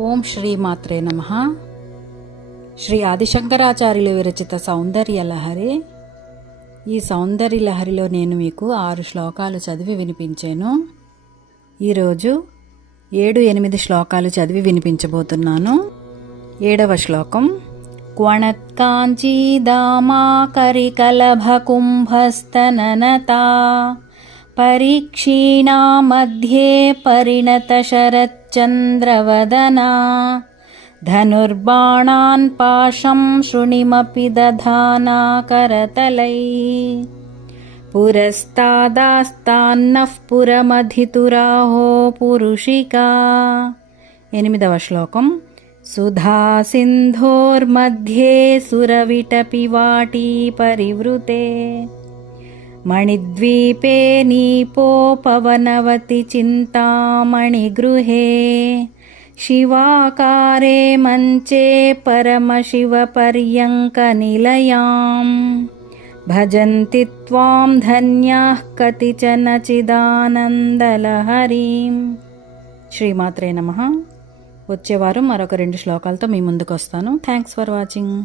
ఓం శ్రీ మాత్రే నమః. శ్రీ ఆదిశంకరాచార్యులు విరచిత సౌందర్య లహరి. ఈ సౌందర్య లహరిలో నేను మీకు 6 శ్లోకాలు చదివి వినిపించాను. ఈరోజు 7-8 శ్లోకాలు చదివి వినిపించబోతున్నాను. 7వ శ్లోకం. క్వణత్కాంచీదామాకరికలభకుంభస్తననతా పరీక్షీణా మధ్యే పరిణత శరచ్చంద్రవదనా ధనుర్బాణాన్ పాశం శృణిమపి దధానా కరతలైః పురస్తాదాస్తాన్నః పురమధితురాహో పురుషికా. 8వ శ్లోకం. సుధా సింధోర్మధ్యే సురవిటపి వాటీ పరివృతే మణిద్వీపే నీపోపవనవతి చింతామణిగృహే శివాకారే మంచే పరమశివపర్యంకనిలయాం భజంతి త్వాం ధన్యాః కతిచన చిదానందలహరీం. శ్రీమాత్రే నమః. వచ్చే వారం మరొక 2 శ్లోకాలతో మీ ముందుకు వస్తాను. Thanks for watching.